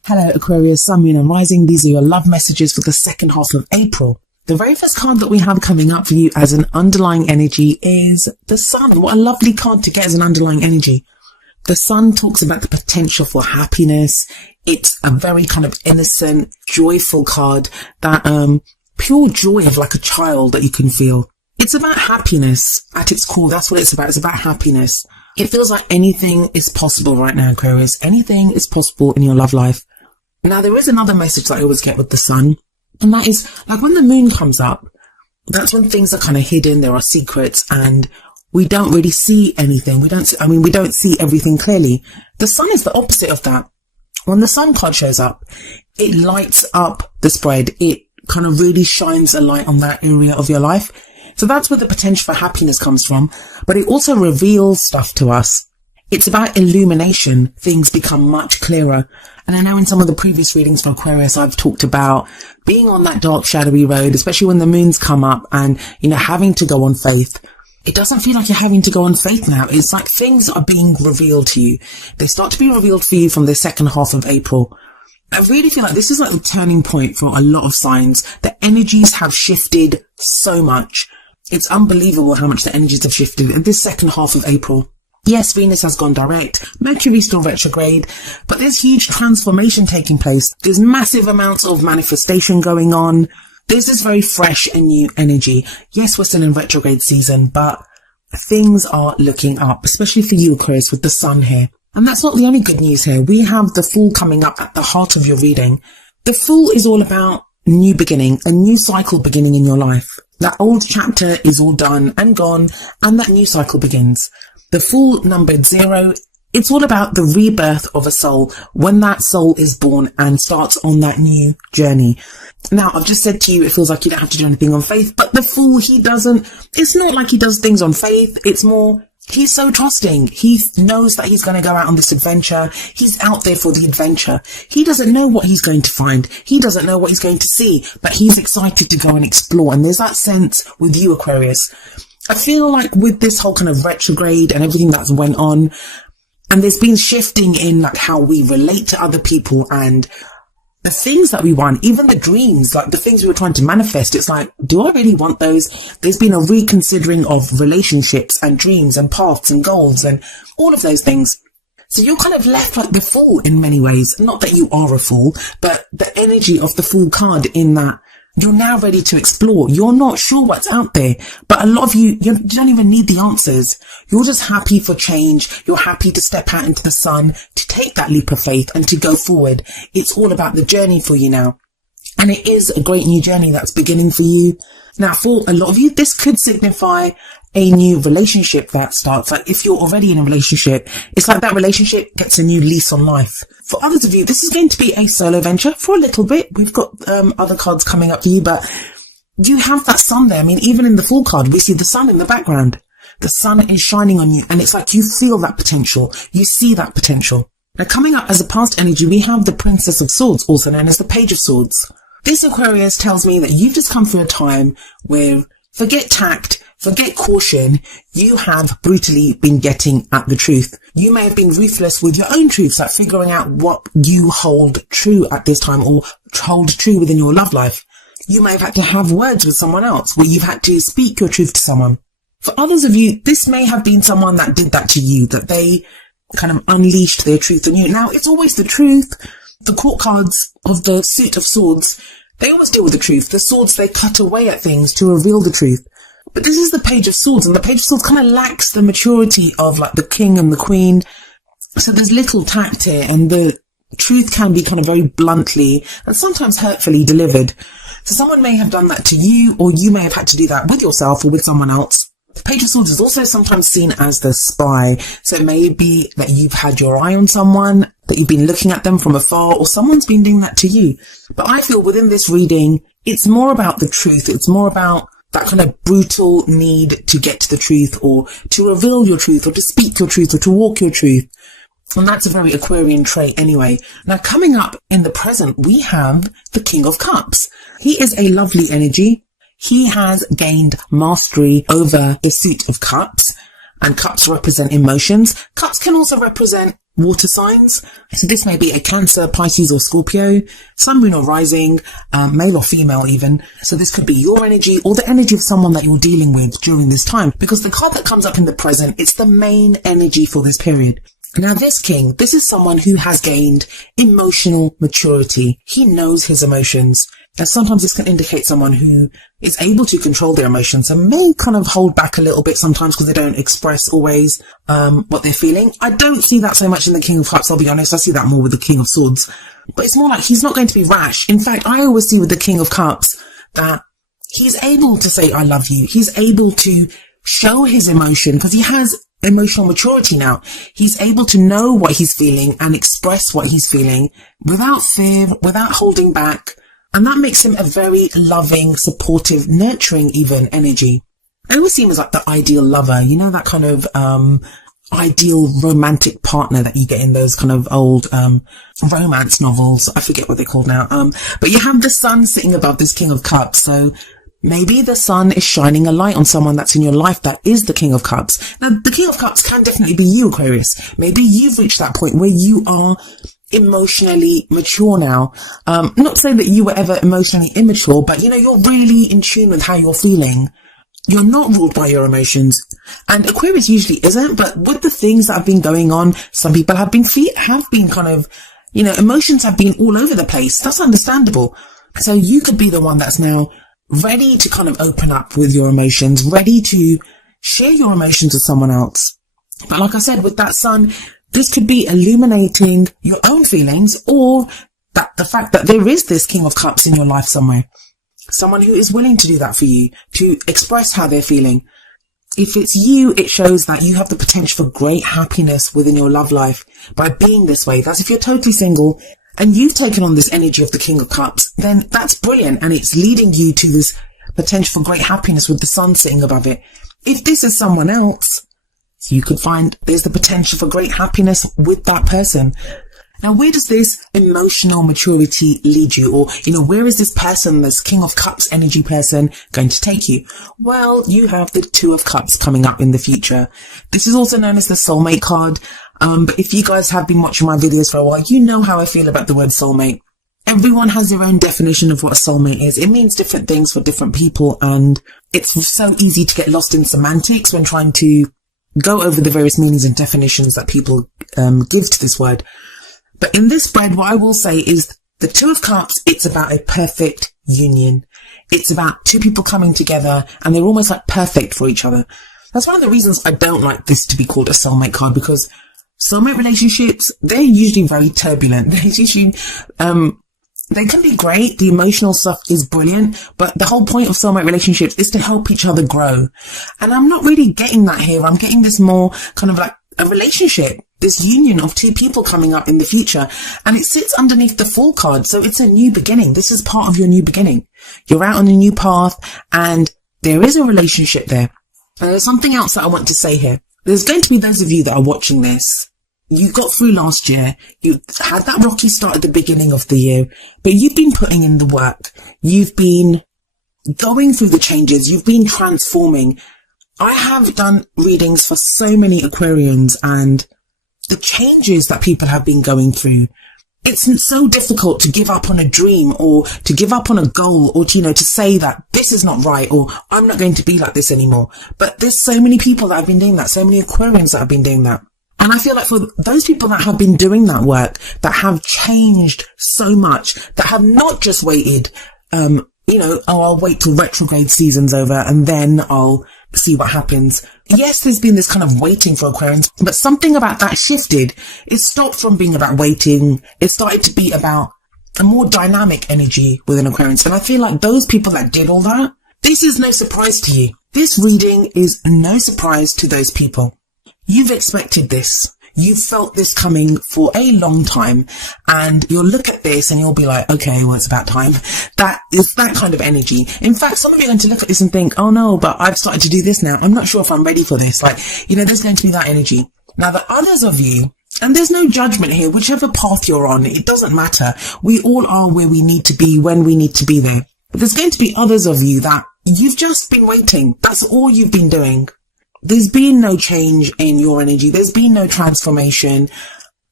Hello Aquarius, Sun, Moon and Rising. These are your love messages for the second half of April. The very first card that we have coming up for you as an underlying energy is the Sun. What a lovely card to get as an underlying energy. The Sun talks about the potential for happiness. It's a very kind of innocent, joyful card, that pure joy of like a child that you can feel. It's about happiness at its core. That's what it's about. It's about happiness. It feels like anything is possible right now, Aquarius. Anything is possible in your love life. Now, there is another message that I always get with the Sun, and that is, like, when the moon comes up, that's when things are kind of hidden, there are secrets, and we don't really see anything. We don't see everything clearly. The Sun is the opposite of that. When the Sun card shows up, it lights up the spread. It kind of really shines a light on that area of your life. So that's where the potential for happiness comes from, but it also reveals stuff to us. It's about illumination. Things become much clearer. And I know in some of the previous readings for Aquarius, I've talked about being on that dark, shadowy road, especially when the moons come up and, having to go on faith. It doesn't feel like you're having to go on faith now. It's like things are being revealed to you. They start to be revealed for you from the second half of April. I really feel like this is like a turning point for a lot of signs. The energies have shifted so much. It's unbelievable how much the energies have shifted in this second half of April. Yes, Venus has gone direct, Mercury's still retrograde, but there's huge transformation taking place. There's massive amounts of manifestation going on. There's this very fresh and new energy. Yes, we're still in retrograde season, but things are looking up, especially for you, Aquarius, with the Sun here. And that's not the only good news here. We have the Fool coming up at the heart of your reading. The Fool is all about new beginning, a new cycle beginning in your life. That old chapter is all done and gone, and that new cycle begins. The Fool numbered 0. It's all about the rebirth of a soul, when that soul is born and starts on that new journey. Now, I've just said to you, it feels like you don't have to do anything on faith, but the Fool, it's not like he does things on faith. It's more, he's so trusting. He knows that he's going to go out on this adventure. He's out there for the adventure. He doesn't know what he's going to find. He doesn't know what he's going to see, but he's excited to go and explore. And there's that sense with you, Aquarius. I feel like with this whole kind of retrograde and everything that's went on, and there's been shifting in like how we relate to other people and the things that we want, even the dreams, like the things we were trying to manifest. It's like, do I really want those? There's been a reconsidering of relationships and dreams and paths and goals and all of those things. So you're kind of left like the Fool in many ways. Not that you are a fool, but the energy of the Fool card in that you're now ready to explore. You're not sure what's out there, but a lot of you don't even need the answers. You're just happy for change. You're happy to step out into the sun, to take that leap of faith and to go forward. It's all about the journey for you now. And it is a great new journey that's beginning for you. Now, for a lot of you, this could signify a new relationship that starts. Like if you're already in a relationship, it's like that relationship gets a new lease on life. For others of you, this is going to be a solo venture for a little bit. We've got other cards coming up for you, but you have that Sun there. I mean, even in the Fool card, we see the Sun in the background. The Sun is shining on you, and it's like you feel that potential. You see that potential. Now, coming up as a past energy, we have the Princess of Swords, also known as the Page of Swords. This, Aquarius, tells me that you've just come through a time where forget tact, forget caution, you have brutally been getting at the truth. You may have been ruthless with your own truths, like figuring out what you hold true at this time or hold true within your love life. You may have had to have words with someone else where you've had to speak your truth to someone. For others of you, this may have been someone that did that to you, that they kind of unleashed their truth on you. Now, it's always the truth. The court cards of the Suit of Swords, they always deal with the truth. The swords, they cut away at things to reveal the truth. But this is the Page of Swords, and the Page of Swords kind of lacks the maturity of like the king and the queen. So there's little tact here, and the truth can be kind of very bluntly and sometimes hurtfully delivered. So someone may have done that to you, or you may have had to do that with yourself or with someone else. The Page of Swords is also sometimes seen as the spy. So it may be that you've had your eye on someone, that you've been looking at them from afar, or someone's been doing that to you. But I feel within this reading, it's more about the truth. It's more about that kind of brutal need to get to the truth, or to reveal your truth, or to speak your truth, or to walk your truth. And that's a very Aquarian trait anyway. Now, coming up in the present, we have the King of Cups. He is a lovely energy. He has gained mastery over the Suit of Cups, and cups represent emotions. Cups can also represent water signs. So this may be a Cancer, Pisces or Scorpio, Sun, Moon or Rising, male or female even. So this could be your energy or the energy of someone that you're dealing with during this time, because the card that comes up in the present, it's the main energy for this period. Now this king, this is someone who has gained emotional maturity. He knows his emotions. Now sometimes this can indicate someone who is able to control their emotions and may kind of hold back a little bit sometimes because they don't express always what they're feeling. I don't see that so much in the King of Cups, I'll be honest. I see that more with the King of Swords. But it's more like he's not going to be rash. In fact, I always see with the King of Cups that he's able to say, I love you. He's able to show his emotion because he has emotional maturity now. He's able to know what he's feeling and express what he's feeling without fear, without holding back. And that makes him a very loving, supportive, nurturing even energy. I always see him as like the ideal lover, you know, that kind of ideal romantic partner that you get in those kind of old romance novels. I forget what they're called now. But you have the sun sitting above this King of Cups. So maybe the sun is shining a light on someone that's in your life that is the King of Cups. Now, the King of Cups can definitely be you, Aquarius. Maybe you've reached that point where you are emotionally mature now. Not saying that you were ever emotionally immature, but you know, you're really in tune with how you're feeling. You're not ruled by your emotions. And Aquarius usually isn't, but with the things that have been going on, some people have been kind of, you know, emotions have been all over the place. That's understandable. So you could be the one that's now ready to kind of open up with your emotions, ready to share your emotions with someone else. But like I said, with that sun, this could be illuminating your own feelings, or that the fact that there is this King of Cups in your life somewhere. Someone who is willing to do that for you, to express how they're feeling. If it's you, it shows that you have the potential for great happiness within your love life by being this way. That's if you're totally single and you've taken on this energy of the King of Cups, then that's brilliant. And it's leading you to this potential for great happiness with the sun sitting above it. If this is someone else, you could find there's the potential for great happiness with that person. Now, where does this emotional maturity lead you? Or, you know, where is this person, this King of Cups energy person, going to take you? Well, you have the Two of Cups coming up in the future. This is also known as the soulmate card. But if you guys have been watching my videos for a while, you know how I feel about the word soulmate. Everyone has their own definition of what a soulmate is. It means different things for different people. And it's so easy to get lost in semantics when trying to go over the various meanings and definitions that people give to this word. But in this spread, what I will say is the Two of Cups, it's about a perfect union. It's about two people coming together and they're almost like perfect for each other. That's one of the reasons I don't like this to be called a soulmate card, because soulmate relationships, they're usually very turbulent. They're usually, they can be great. The emotional stuff is brilliant, but the whole point of soulmate relationships is to help each other grow. And I'm not really getting that here. I'm getting this more kind of like a relationship, this union of two people coming up in the future. And it sits underneath the Fool card. So it's a new beginning. This is part of your new beginning. You're out on a new path and there is a relationship there. And there's something else that I want to say here. There's going to be those of you that are watching this. You got through last year. You had that rocky start at the beginning of the year, but you've been putting in the work. You've been going through the changes. You've been transforming. I have done readings for so many Aquarians, and the changes that people have been going through, it's so difficult to give up on a dream or to give up on a goal or to, you know, to say that this is not right or I'm not going to be like this anymore. But there's so many people that have been doing that, so many Aquarians that have been doing that. And I feel like for those people that have been doing that work, that have changed so much, that have not just waited, you know, oh, I'll wait till retrograde season's over and then I'll see what happens. Yes, there's been this kind of waiting for Aquarians, but something about that shifted. It stopped from being about waiting. It started to be about a more dynamic energy within Aquarians. And I feel like those people that did all that, this is no surprise to you. This reading is no surprise to those people. You've expected this. You've felt this coming for a long time, and you'll look at this and you'll be like, okay, well, it's about time. That is that kind of energy. In fact, some of you are going to look at this and think, oh no, but I've started to do this now. I'm not sure if I'm ready for this. Like, you know, there's going to be that energy. Now, the others of you, and there's no judgment here, whichever path you're on, it doesn't matter. We all are where we need to be when we need to be there. But there's going to be others of you that you've just been waiting. That's all you've been doing. There's been no change in your energy. There's been no transformation.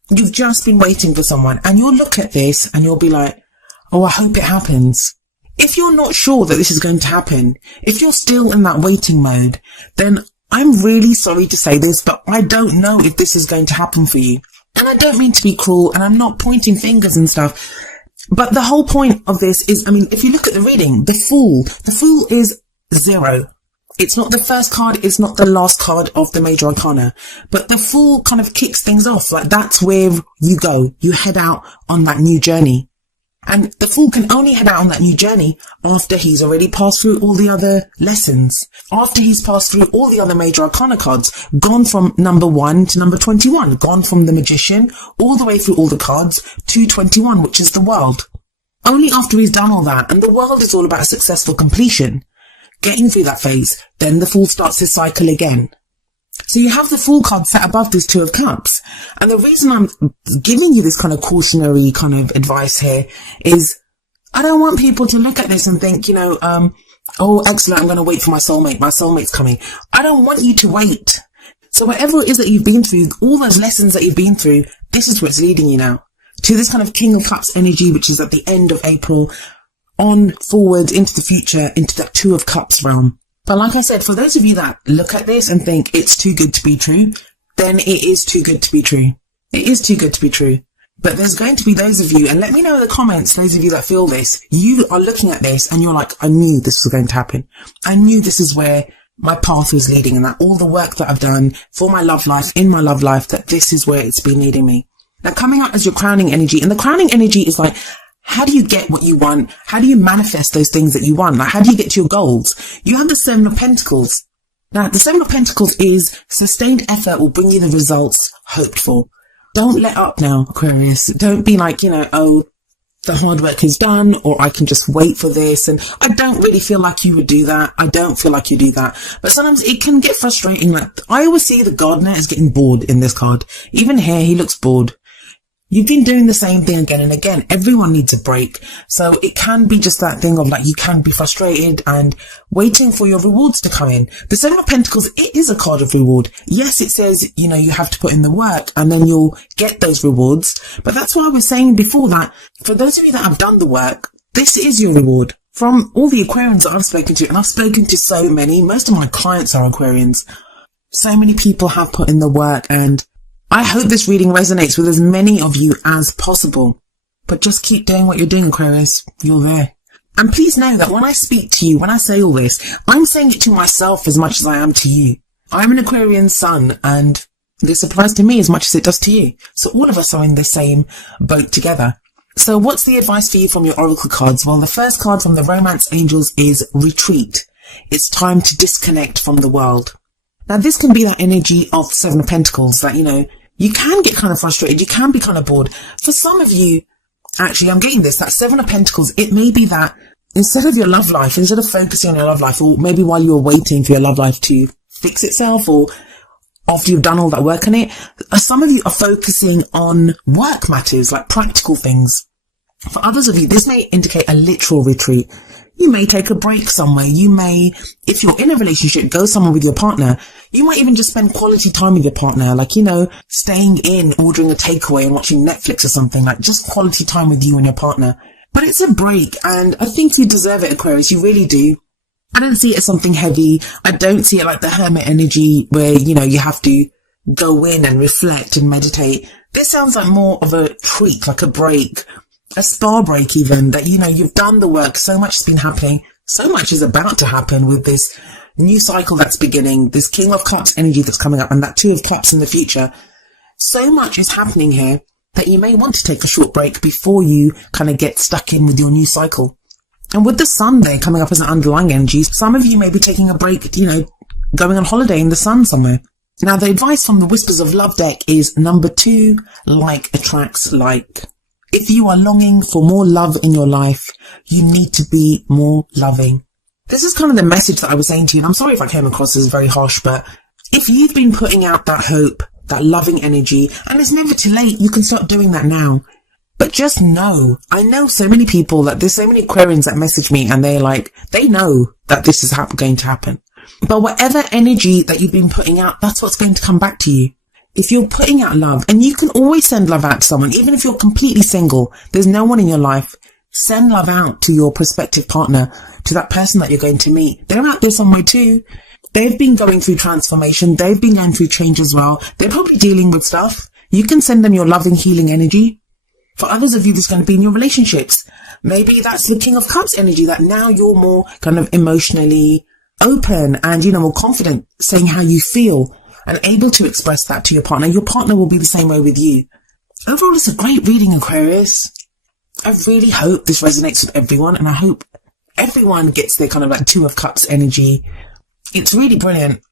You've just been waiting for someone, and you'll look at this and you'll be like, oh, I hope it happens. If you're not sure that this is going to happen, if you're still in that waiting mode, then I'm really sorry to say this, but I don't know if this is going to happen for you. And I don't mean to be cruel, and I'm not pointing fingers and stuff, but the whole point of this is, I mean, if you look at the reading, the Fool is 0. It's not the first card, it's not the last card of the major arcana, but the Fool kind of kicks things off. Like, that's where you go. You head out on that new journey. And the Fool can only head out on that new journey after he's already passed through all the other lessons. After he's passed through all the other major arcana cards, gone from number 1 to number 21, gone from the Magician all the way through all the cards to 21, which is the World. Only after he's done all that, and the World is all about successful completion, getting through that phase, then the Fool starts his cycle again. So you have the Fool card set above this Two of Cups. And the reason I'm giving you this kind of cautionary kind of advice here is I don't want people to look at this and think, oh, excellent, I'm going to wait for my soulmate. My soulmate's coming. I don't want you to wait. So whatever it is that you've been through, all those lessons that you've been through, this is what's leading you now to this kind of King of Cups energy, which is at the end of April, on forward into the future, into that Two of Cups realm. But like I said, for those of you that look at this and think it's too good to be true, then it is too good to be true. It is too good to be true. But there's going to be those of you, and let me know in the comments, those of you that feel this, you are looking at this and you're like, I knew this was going to happen. I knew this is where my path was leading, and that all the work that I've done for my love life, in my love life, that this is where it's been leading me. Now, coming out as your crowning energy, and the crowning energy is like, how do you get what you want? How do you manifest those things that you want? Like, how do you get to your goals? You have the Seven of Pentacles. Now, the Seven of Pentacles is sustained effort will bring you the results hoped for. Don't let up now, Aquarius. Don't be like, oh, the hard work is done, or I can just wait for this. And I don't really feel like you would do that. I don't feel like you do that. But sometimes it can get frustrating. Like, I always see the gardener is getting bored in this card. Even here, he looks bored. You've been doing the same thing again and again. Everyone needs a break. So it can be just that thing of like, you can be frustrated and waiting for your rewards to come in. The Seven of Pentacles, it is a card of reward. Yes, it says, you have to put in the work and then you'll get those rewards. But that's why I was saying before that, for those of you that have done the work, this is your reward. From all the Aquarians that I've spoken to, and I've spoken to so many, most of my clients are Aquarians. So many people have put in the work, and I hope this reading resonates with as many of you as possible. But just keep doing what you're doing, Aquarius. You're there. And please know that when I speak to you, when I say all this, I'm saying it to myself as much as I am to you. I'm an Aquarian sun, and this applies to me as much as it does to you. So all of us are in the same boat together. So what's the advice for you from your oracle cards? Well, the first card from the Romance Angels is retreat. It's time to disconnect from the world. Now, this can be that energy of the Seven of Pentacles that, you can get kind of frustrated. You can be kind of bored. For some of you, actually, I'm getting this, that Seven of Pentacles, it may be that instead of your love life, instead of focusing on your love life, or maybe while you're waiting for your love life to fix itself, or after you've done all that work on it, some of you are focusing on work matters, like practical things. For others of you, this may indicate a literal retreat. You may take a break somewhere. You may, if you're in a relationship, go somewhere with your partner. You might even just spend quality time with your partner, like, staying in, ordering a takeaway and watching Netflix or something, like just quality time with you and your partner. But it's a break, and I think you deserve it, Aquarius. You really do. I don't see it as something heavy. I don't see it like the hermit energy where, you have to go in and reflect and meditate. This sounds like more of a treat, like a break. A spa break even, that, you've done the work, so much has been happening, so much is about to happen with this new cycle that's beginning, this King of Cups energy that's coming up, and that Two of Cups in the future. So much is happening here that you may want to take a short break before you kind of get stuck in with your new cycle. And with the Sun there coming up as an underlying energy, some of you may be taking a break, going on holiday in the sun somewhere. Now, the advice from the Whispers of Love deck is number 2, like attracts like. If you are longing for more love in your life, you need to be more loving. This is kind of the message that I was saying to you, and I'm sorry if I came across as very harsh, but if you've been putting out that hope, that loving energy, and it's never too late, you can start doing that now. But just know, I know so many people that there's so many Aquarians that message me and they're like, they know that this is going to happen. But whatever energy that you've been putting out, that's what's going to come back to you. if you're putting out love, and you can always send love out to someone, even if you're completely single, there's no one in your life, send love out to your prospective partner, to that person that you're going to meet. They're out there somewhere too. They've been going through transformation. They've been going through change as well. They're probably dealing with stuff. You can send them your loving, healing energy. For others of you, that's going to be in your relationships. Maybe that's the King of Cups energy, that now you're more kind of emotionally open and, more confident, saying how you feel and able to express that to your partner. Your partner will be the same way with you. Overall, it's a great reading, Aquarius. I really hope this resonates with everyone, and I hope everyone gets their kind of like Two of Cups energy. It's really brilliant.